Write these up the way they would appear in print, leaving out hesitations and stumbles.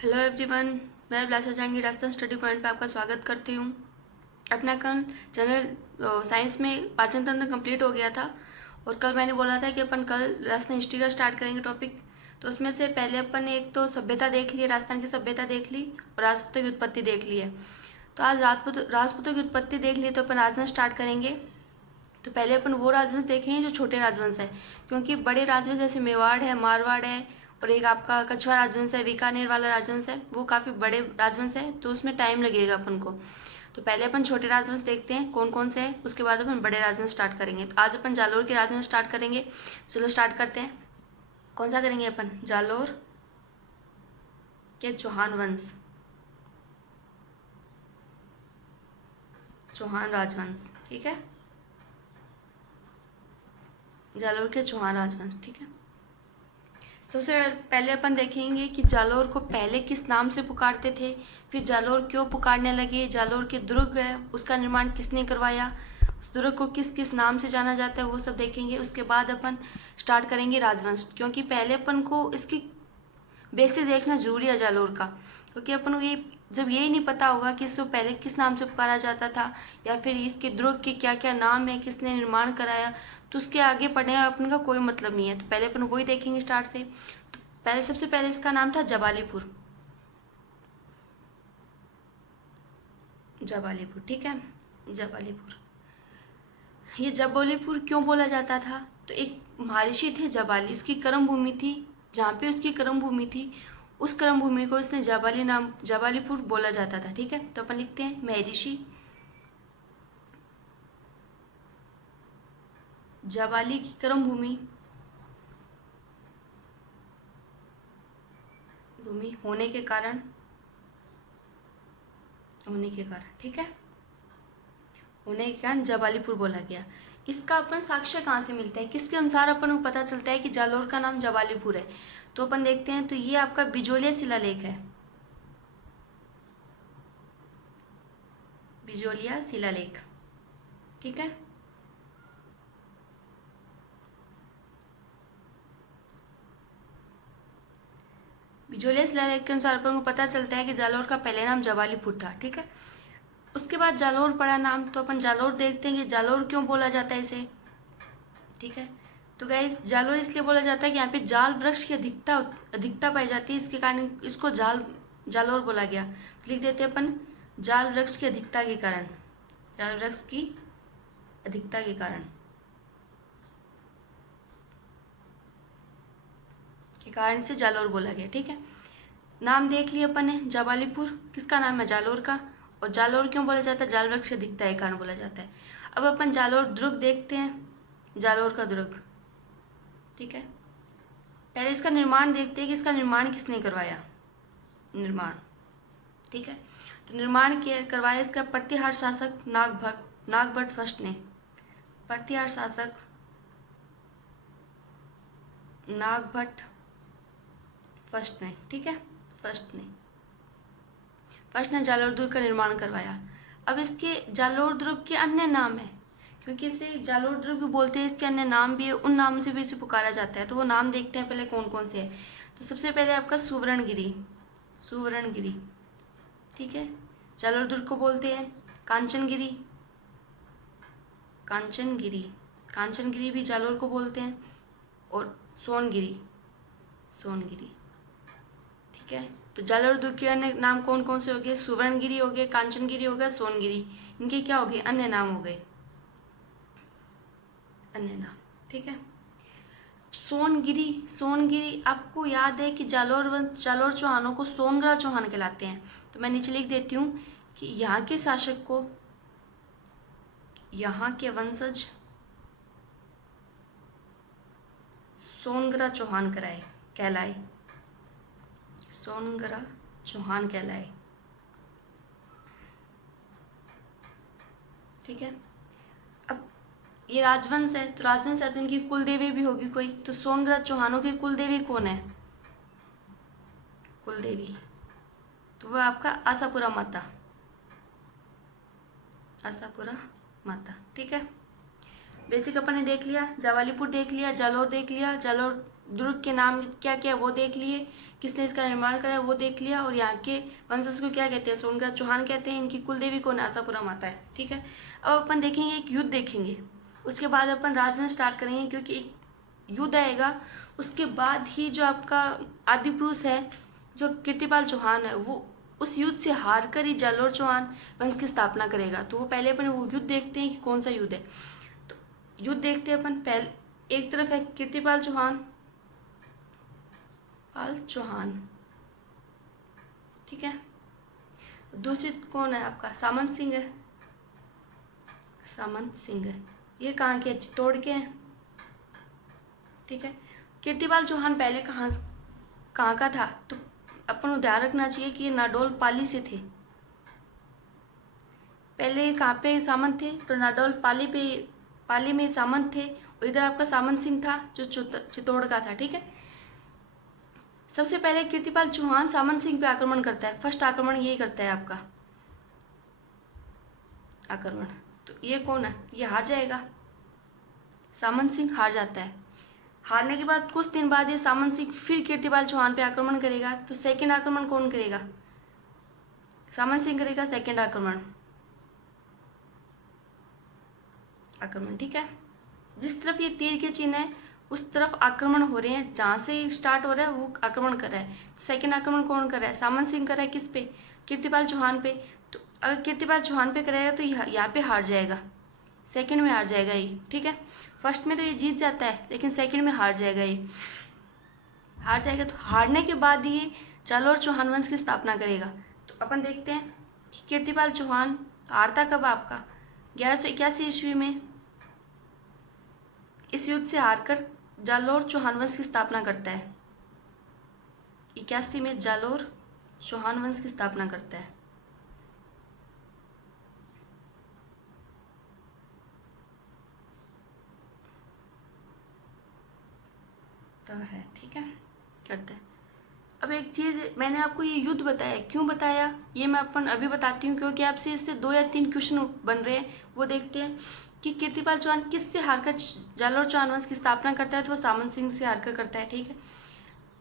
Hello everyone, मैं अभिलाषा Jahangir Rajasthan study point पे आपका स्वागत करती हूँ। अपना कल जनरल साइंस में पाचन तंत्र कंप्लीट हो गया था और कल मैंने बोला था कि अपन कल राजस्थान हिस्ट्री का स्टार्ट करेंगे टॉपिक। तो उसमें से पहले अपन ने एक तो सभ्यता देख ली, राजस्थान की सभ्यता देख ली और राजपूतों की उत्पत्ति देख ली है। तो आज राजपूतों की उत्पत्ति देख ली तो अपन राजवंश स्टार्ट करेंगे। तो पहले अपन वो राजवंश देखेंगे जो छोटे राजवंश है, क्योंकि बड़े राजवंश जैसे मेवाड़ है, मारवाड़ है और एक आपका कछवा राजवंश है, बीकानेर वाला राजवंश है, वो काफ़ी बड़े राजवंश है तो उसमें टाइम लगेगा अपन को। तो पहले अपन छोटे राजवंश देखते हैं कौन कौन से हैं, उसके बाद अपन बड़े राजवंश स्टार्ट करेंगे। तो आज अपन जालोर के राजवंश स्टार्ट करेंगे। चलो स्टार्ट करते हैं। कौन सा करेंगे अपन? जालोर के चौहान वंश, चौहान राजवंश। ठीक है, जालोर के चौहान राजवंश। ठीक है, सबसे पहले अपन देखेंगे कि जालोर को पहले किस नाम से पुकारते थे, फिर जालोर क्यों पुकारने लगे, जालोर के दुर्ग है उसका निर्माण किसने करवाया, उस दुर्ग को किस किस नाम से जाना जाता है, वो सब देखेंगे। उसके बाद अपन स्टार्ट करेंगे राजवंश, क्योंकि पहले अपन को इसकी बेसिक देखना जरूरी है जालोर का, क्योंकि अपन को ये जब यही नहीं पता होगा कि इसको पहले किस नाम से पुकारा जाता था या फिर इसके दुर्ग के क्या क्या नाम है, किसने निर्माण कराया, तो उसके आगे पढ़ने का अपन का कोई मतलब नहीं है। तो पहले अपन वही देखेंगे स्टार्ट से। तो पहले सबसे पहले इसका नाम था जबालीपुर। जबालीपुर, ठीक है, जबालीपुर। ये जबालीपुर क्यों बोला जाता था? तो एक महर्षि थे जबाली, उसकी कर्म भूमि थी, जहाँ पे उसकी कर्म भूमि थी उस कर्म भूमि को इसने जबालीपुर बोला जाता था। ठीक है, तो अपन लिखते हैं महर्षि जबाली की कर्म भूमि होने के कारण, ठीक है, होने के कारण जबालीपुर बोला गया। इसका अपन साक्ष्य कहाँ से मिलता है, किसके अनुसार अपन को पता चलता है कि जालोर का नाम जबालीपुर है? तो अपन देखते हैं, तो ये आपका बिजोलिया शिलालेख है, बिजोलिया शिलालेख। ठीक है, बिजोलिया शिलालेख के अनुसार अपन को पता चलता है कि जालोर का पहले नाम जबालीपुर था। ठीक है, उसके बाद जालोर पड़ा नाम, तो अपन जालोर देखते हैं कि जालोर क्यों बोला जाता है इसे। ठीक है, तो गाइस जालोर इसलिए बोला जाता है कि यहाँ पे जाल वृक्ष की अधिकता पाई जाती है, इसके कारण इसको जालोर बोला गया। तो लिख देते हैं अपन जाल वृक्ष की अधिकता के कारण, जाल वृक्ष की अधिकता के कारण इसे जालोर बोला गया। ठीक है, नाम देख लिया अपन ने, जबालीपुर किसका नाम है? जालोर का। और जालोर क्यों बोला जाता है? जाल वृक्ष की अधिकता के कारण बोला जाता है। अब अपन जालोर दुर्ग देखते हैं, जालोर का दुर्ग। ठीक है, पहले इसका निर्माण देखते हैं कि इसका निर्माण किसने करवाया, निर्माण। ठीक है, तो निर्माण किया करवाया इसका प्रतिहार शासक नागभट्ट फर्स्ट ने, प्रतिहार शासक नागभट्ट फर्स्ट ने। ठीक है, फर्स्ट ने जालोर दुर्ग का निर्माण करवाया। अब इसके जालोर दुर्ग के अन्य नाम है, क्योंकि इसे जालोर दुर्ग भी बोलते हैं, इसके अन्य नाम भी है, उन नाम से भी इसे पुकारा जाता है। तो वो नाम देखते हैं पहले कौन कौन से है। तो सबसे पहले आपका सुवर्णगिरी। ठीक है, जालोर दुर्ग को बोलते हैं कांचनगिरी, कांचनगिरी भी जालोर को बोलते हैं, और सोनगिरी। ठीक है, तो जालोर दुर्ग के अन्य नाम कौन कौन से हो गए? सुवर्णगिरी हो गए, कांचनगिरी हो गया, सोनगिरी। इनके क्या हो गए? अन्य नाम हो गए, अन्य नाम। ठीक है, सोनगिरी आपको याद है कि जालोर चौहानों को सोनग्रा चौहान कहलाते हैं। तो मैं नीचे लिख देती हूँ कि यहाँ के शासक को, यहाँ के वंशज सोनग्रा चौहान कहलाए, सोनग्रा चौहान कहलाए। ठीक है, अब ये राजवंश है, तो राजवंश है तो इनकी कुल देवी भी होगी कोई। तो सोनग्रा चौहानों की कुल देवी कौन है? कुल देवी तो वह आपका आशापुरा माता। ठीक है, बेसिक अपन ने देख लिया, जवालीपुर देख लिया, जालोर देख लिया, जालोर दुर्ग के नाम क्या क्या वो देख लिए, किसने इसका निर्माण करा वो देख लिया, और यहाँ के वंशज को क्या कहते हैं, सोनग्रास चौहान कहते हैं। इनकी कुलदेवी कौन है, आशापुरा माता है। ठीक है, अब अपन देखेंगे एक युद्ध देखेंगे, उसके बाद अपन राजन स्टार्ट करेंगे, क्योंकि एक युद्ध आएगा उसके बाद ही जो आपका आदि पुरुष है जो कीर्तिपाल चौहान है वो उस युद्ध से हार कर ही जालोर चौहान वंश की स्थापना करेगा। तो वो पहले अपन वो युद्ध देखते हैं कि कौन सा युद्ध है। तो युद्ध देखते हैं अपन। पहले एक तरफ है कीर्तिपाल चौहान, ठीक है। दूसरी कौन है आपका, सामंत सिंह है। ये कहाँ के, चित्तौड़ के हैं। ठीक है, कीर्तिपाल चौहान पहले कहाँ का था, तो अपन को ध्यान रखना चाहिए कि ये नाडोल पाली से थे। पहले कहाँ पे सामंत थे, तो नाडोल पाली में सामंत थे, और इधर आपका सामंत सिंह था जो चित्तौड़ का था। ठीक है, सबसे पहले कीर्तिपाल चौहान सामंत सिंह पे आक्रमण करता है। फर्स्ट आक्रमण यही करता है आपका आक्रमण। तो ये कौन है, ये हार जाएगा, सामंत सिंह हार जाता है। हारने के बाद कुछ दिन बाद ये सामंत सिंह फिर कीर्तिपाल चौहान पे आक्रमण करेगा। तो सेकंड आक्रमण कौन करेगा, सामंत सिंह करेगा सेकंड आक्रमण। ठीक है, जिस तरफ ये तीर के चिन्ह है उस तरफ आक्रमण हो रहे हैं, जहां से स्टार्ट हो रहा है वो आक्रमण कर रहा है। तो सेकंड आक्रमण कौन कर रहा है, सामंत सिंह कर रहा है। किस पे, कीर्तिपाल चौहान पे। तो अगर कीर्तिपाल चौहान पे करेगा तो यहाँ पे हार जाएगा, सेकंड में हार जाएगा ये। ठीक है, फर्स्ट में तो ये जीत जाता है, लेकिन सेकंड में हार जाएगा ये। तो हारने के बाद ये जालोर चौहान वंश की स्थापना करेगा। तो अपन देखते हैं कि कीर्तिपाल चौहान हारता कब, आपका 1181 ईस्वी में। इस युद्ध से हारकर जालोर चौहान वंश की स्थापना करता है। 81 में जालोर चौहान वंश की स्थापना करता है। तो है, ठीक है, करते हैं। अब एक चीज़ मैंने आपको ये युद्ध बताया, क्यों बताया ये मैं अपन अभी बताती हूँ, क्योंकि आपसे इससे 2 या 3 क्वेश्चन बन रहे हैं। वो देखते हैं कि कीर्तिपाल चौहान किससे हारकर जालोर चौहान वंश की स्थापना करता है, तो वो सामंत सिंह से हारकर करता है। ठीक है,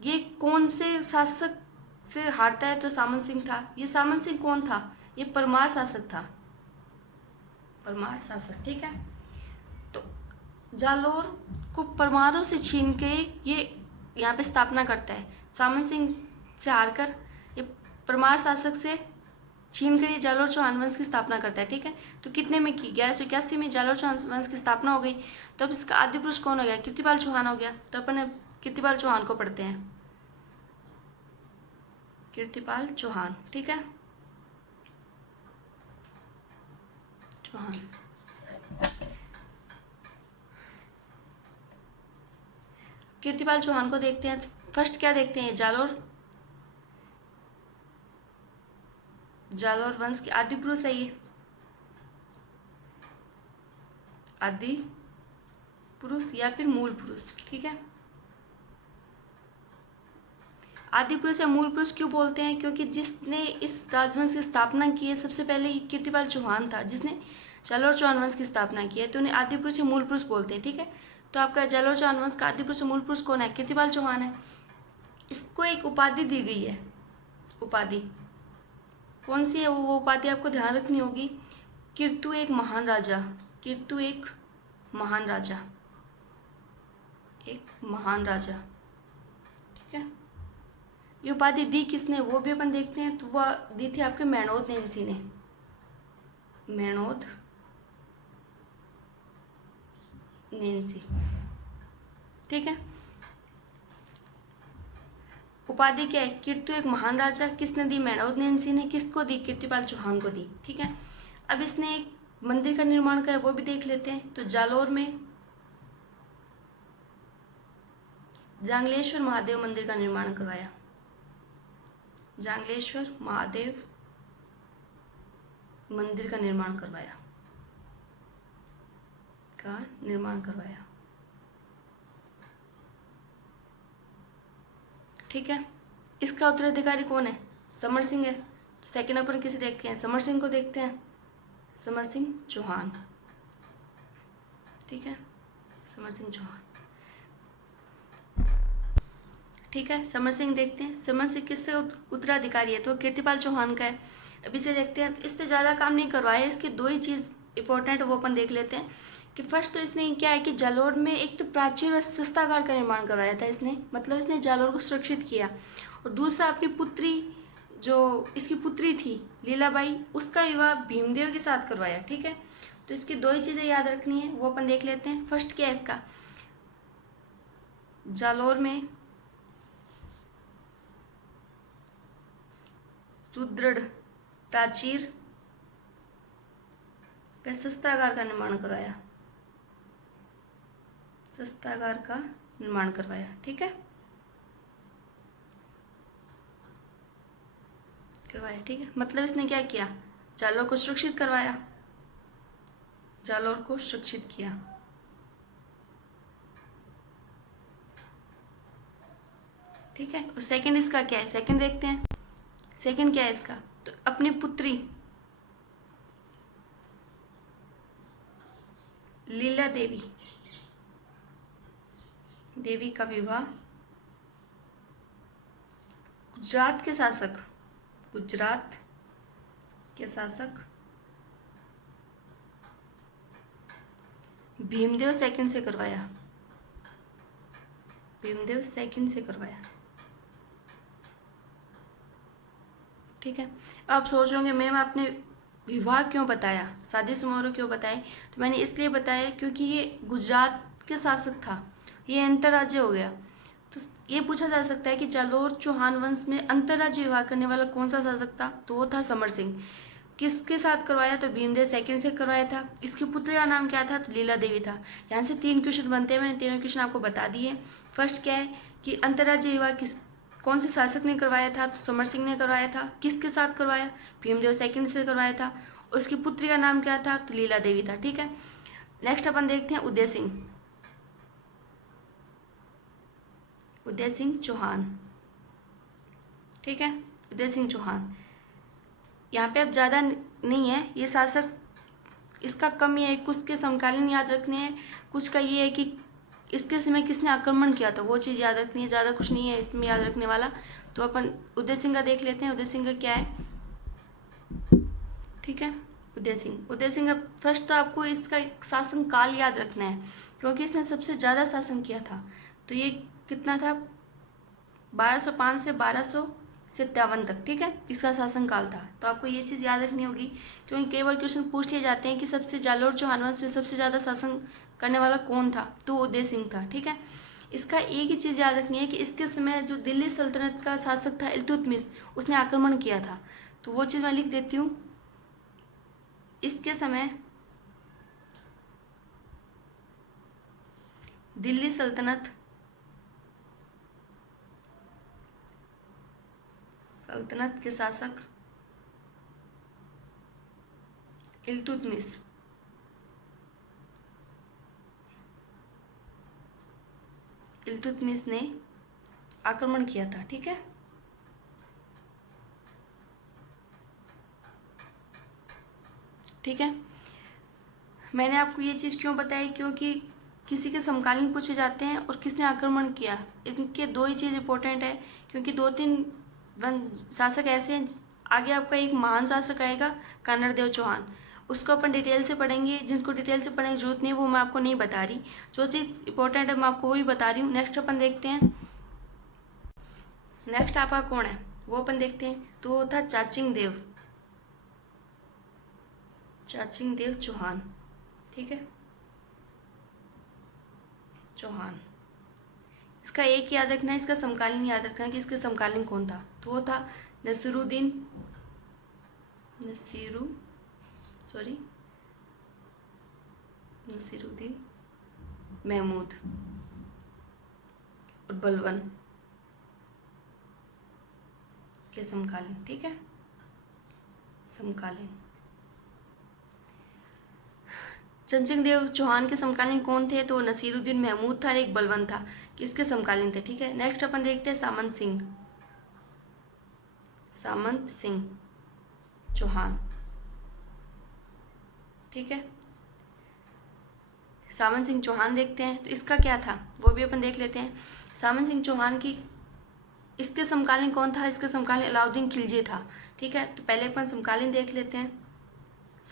ये कौन से शासक से हारता है, तो सामंत सिंह था। ये सामंत सिंह कौन था, ये परमार शासक था, ठीक है। तो जालोर को परमारों से छीन के ये यहाँ पे स्थापना करता है। सामंत सिंह से हारकर ये परमार शासक से छीन कर ये जालोर चौहान वंश की स्थापना करता है। ठीक है, तो कितने में की, 1181 में जालोर चौहान वंश की स्थापना हो गई। तो अब इसका आदि पुरुष कौन हो गया, कीर्तिपाल चौहान हो गया। तो अपन कीर्तिपाल चौहान को पढ़ते हैं, कीर्तिपाल चौहान। ठीक है, चौहान। कीर्तिपाल चौहान को देखते हैं। फर्स्ट क्या देखते हैं, जालोर वंश के आदि पुरुष है ये, आदि पुरुष या फिर मूल पुरुष। ठीक है, आदि पुरुष या मूल पुरुष क्यों बोलते हैं, क्योंकि जिसने इस राजवंश की स्थापना की है सबसे पहले कीर्तिपाल चौहान था, जिसने जालोर चौहान वंश की स्थापना की है, तो उन्हें आदि पुरुष या मूल पुरुष बोलते हैं। ठीक है, तो आपका जालोर चौहान वंश का आदि पुरुष या मूल पुरुष कौन है, कीर्तिपाल चौहान है। इसको एक उपाधि दी गई है, उपाधि कौन सी है, वो उपाधि आपको ध्यान रखनी होगी। कीर्तु एक महान राजा, कीर्तु एक महान राजा, ठीक है। ये उपाधि दी किसने, वो भी अपन देखते हैं। तो वह दी थी आपके मेणोद नैंसी ने, मेणोद नैंसी। ठीक है, उपाधि क्या है, कीर्तु एक महान राजा, किसने दी, मेणोद नैंसी ने। किसको दी, कीर्तिपाल चौहान को दी। ठीक है, अब इसने एक मंदिर का निर्माण किया, वो भी देख लेते हैं। तो जालोर में जांगलेश्वर महादेव मंदिर का निर्माण करवाया, जांगलेश्वर महादेव मंदिर का निर्माण करवाया, ठीक है। इसका उत्तराधिकारी कौन है, समर सिंह है। तो सेकंड अपन किसे देखते हैं, समर सिंह को देखते हैं, समर सिंह चौहान। ठीक है, समर सिंह चौहान। ठीक है। समर सिंह देखते हैं, समर सिंह किससे उत्तराधिकारी है, तो कीर्तिपाल चौहान का है। अभी से देखते हैं, इससे ज़्यादा काम नहीं करवाया, इसकी दो ही चीज़ इंपॉर्टेंट है वो अपन देख लेते हैं कि फर्स्ट तो इसने क्या है कि जालोर में एक तो प्राचीन और शस्त्रागार का निर्माण करवाया था इसने, मतलब इसने जालोर को सुरक्षित किया। और दूसरा अपनी पुत्री, जो इसकी पुत्री थी लीलाबाई, उसका विवाह भीमदेव के साथ करवाया। ठीक है, तो इसकी दो ही चीज़ें याद रखनी है, वो अपन देख लेते हैं। फर्स्ट क्या है इसका, जालोर में सुदृढ़ प्राचीर शस्त्रागार का निर्माण करवाया, शस्त्रागार का निर्माण करवाया। ठीक है, करवाया। ठीक है, मतलब इसने क्या किया, जालोर को सुरक्षित करवाया, जालोर को सुरक्षित किया। ठीक है, और सेकंड इसका क्या है, सेकंड देखते हैं। सेकंड क्या है इसका, तो अपनी पुत्री लीला देवी का विवाह गुजरात के शासक भीमदेव सेकंड से करवाया, भीमदेव सेकंड से करवाया। ठीक है, अब सोच रहे होंगे मैम आपने विवाह क्यों बताया, शादी समारोह क्यों बताए, तो मैंने इसलिए बताया क्योंकि ये गुजरात के शासक था, ये अंतर्राज्य हो गया। तो ये पूछा जा सकता है कि जालोर चौहान वंश में अंतर्राज्य विवाह करने वाला कौन सा शासक था, तो वो था समर सिंह। किसके साथ करवाया, तो भीमदेव सेकंड से करवाया था। इसकी पुत्री का नाम क्या था, तो लीला देवी था। यहाँ से 3 क्वेश्चन बनते हैं, मैंने तीनों क्वेश्चन आपको बता दिए। फर्स्ट क्या है कि अंतर्राज्य विवाह कौन से शासक ने करवाया था, तो समर सिंह ने करवाया था। किसके साथ करवाया, भीमदेव सेकंड से करवाया था। और उसकी पुत्री का नाम क्या था, तो लीला देवी था। ठीक है, नेक्स्ट अपन देखते हैं उदय सिंह चौहान। ठीक है, उदय सिंह चौहान, यहाँ पे अब ज़्यादा नहीं है ये शासक, इसका कम ये है, कुछ के समकालीन याद रखने हैं, कुछ का ये है कि इसके समय किसने आक्रमण किया था, वो चीज़ याद रखनी है, ज़्यादा कुछ नहीं है इसमें याद रखने वाला। तो अपन उदय सिंह का देख लेते हैं, उदय सिंह का क्या है। ठीक है, उदय सिंह का फर्स्ट तो आपको इसका शासन काल याद रखना है, क्योंकि इसने सबसे ज़्यादा शासन किया था। तो ये कितना था, 1205 से 1257 तक। ठीक है, इसका शासनकाल था। तो आपको ये चीज़ याद रखनी होगी, क्योंकि कई बार क्वेश्चन पूछ लिए जाते हैं कि सबसे जालोर चौहान वंश में सबसे ज़्यादा शासन करने वाला कौन था, तो उदय सिंह था। ठीक है, इसका एक ही चीज़ याद रखनी है कि इसके समय जो दिल्ली सल्तनत का शासक था इल्तुतमिश, उसने आक्रमण किया था। तो वो चीज़ मैं लिख देती हूँ, इसके समय दिल्ली सल्तनत के शासक इल्तुतमिश ने आक्रमण किया था। ठीक है, ठीक है, मैंने आपको ये चीज़ क्यों बताई, क्योंकि किसी के समकालीन पूछे जाते हैं और किसने आक्रमण किया, इनके दो ही चीज़ इंपॉर्टेंट है, क्योंकि 2-3 शासक ऐसे हैं। आगे आपका एक महान शासक आएगा कन्नड़देव चौहान, उसको अपन डिटेल से पढ़ेंगे, जिनको डिटेल से पढ़ने की जरूरत नहीं वो मैं आपको नहीं बता रही, जो चीज़ इंपॉर्टेंट है मैं आपको वही बता रही हूँ। नेक्स्ट अपन देखते हैं, नेक्स्ट आपका कौन है वो अपन देखते हैं, तो वो था चाचिंग देव चौहान। ठीक है, चौहान, इसका एक याद रखना है, इसका समकालीन याद रखना है कि इसके समकालीन कौन था, तो वो था नसीरुद्दीन महमूद और बलवन के समकालीन। ठीक है, समकालीन चंचल देव चौहान के समकालीन कौन थे, तो नसीरुद्दीन महमूद था, एक बलवन था, किसके समकालीन थे। ठीक है, नेक्स्ट अपन देखते हैं सामंत सिंह चौहान। ठीक है, सामंत सिंह चौहान देखते हैं, तो इसका क्या था वो भी अपन देख लेते हैं। सामंत सिंह चौहान की इसके समकालीन कौन था? इसके समकालीन अलाउद्दीन खिलजी था। ठीक है, तो पहले अपन समकालीन देख लेते हैं।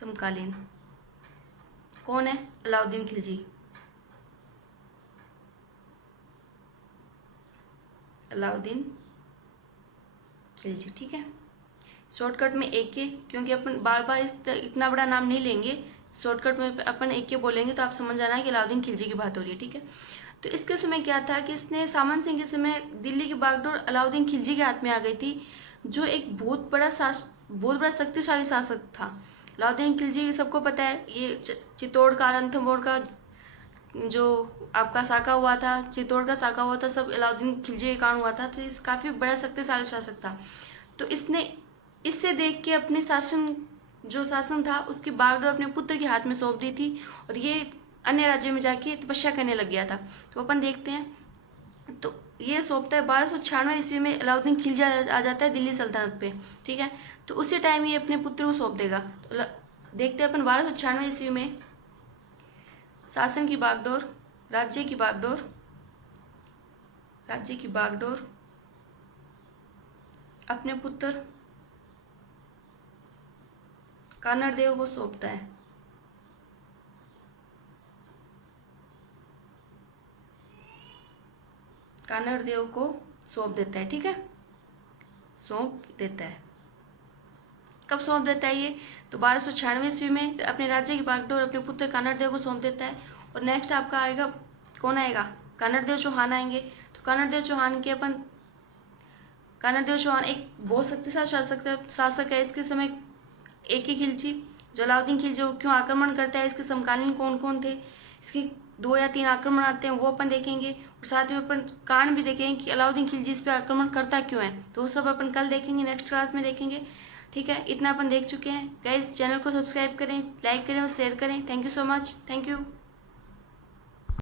समकालीन कौन है? अलाउद्दीन खिलजी। अलाउद्दीन खिलजी। ठीक है, शॉर्टकट में AK, क्योंकि अपन बार बार इतना बड़ा नाम नहीं लेंगे, शॉर्टकट में अपन AK बोलेंगे तो आप समझ जाना कि अलाउद्दीन खिलजी की बात हो रही है। ठीक है, तो इसके समय क्या था कि इसने सामन सिंह के समय दिल्ली की बागडोर अलाउद्दीन खिलजी के हाथ में आ गई थी, जो एक बहुत बड़ा शक्तिशाली शासक था। अलाउद्दीन खिलजी सबको पता है, ये चित्तौड़ का, रणथंभौर का जो आपका साका हुआ था, चित्तौड़ का साका हुआ था, सब अलाउद्दीन खिलजी के कारण हुआ था। तो इस काफ़ी बड़ा शक्तिशाली शासक था। तो इसने इससे देख के अपने शासन था उसकी बागडोर अपने पुत्र के हाथ में सौंप दी थी, और ये अन्य राज्यों में जाके तपस्या करने लग गया था। तो अपन देखते हैं। तो ये सौंपता है 1296 ईस्वी में अलाउद्दीन खिलजी आ जाता है दिल्ली सल्तनत पे। ठीक है, तो उसी टाइम ये अपने पुत्र को सौंप देगा। तो देखते हैं अपन 1296 ईस्वी में शासन की बागडोर, राज्य की बागडोर अपने पुत्र कानड़देव को सौंपता है। कानड़देव को सौंप देता है। ठीक है, सौंप देता है। कब सौंप देता है ये? तो 1296 ईस्वी में अपने राज्य की बागडोर अपने पुत्र कानड़देव को सौंप देता है। और नेक्स्ट आपका आएगा, कौन आएगा? कानड़देव चौहान आएंगे। तो कानड़देव चौहान एक बहुत शक्तिशाली शासक है। इसके समय AK खिलजी, जो अलाउद्दीन खिलजी वो क्यों आक्रमण करता है, इसके समकालीन कौन कौन थे, इसके 2 या 3 आक्रमण आते हैं वो अपन देखेंगे, और साथ में अपन कारण भी देखेंगे कि अलाउद्दीन खिलजी इस पर आक्रमण करता क्यों है। तो वो सब अपन कल देखेंगे, नेक्स्ट क्लास में देखेंगे। ठीक है, इतना अपन देख चुके हैं। गाइस, चैनल को सब्सक्राइब करें, लाइक करें और शेयर करें। Thank you so much. Thank you.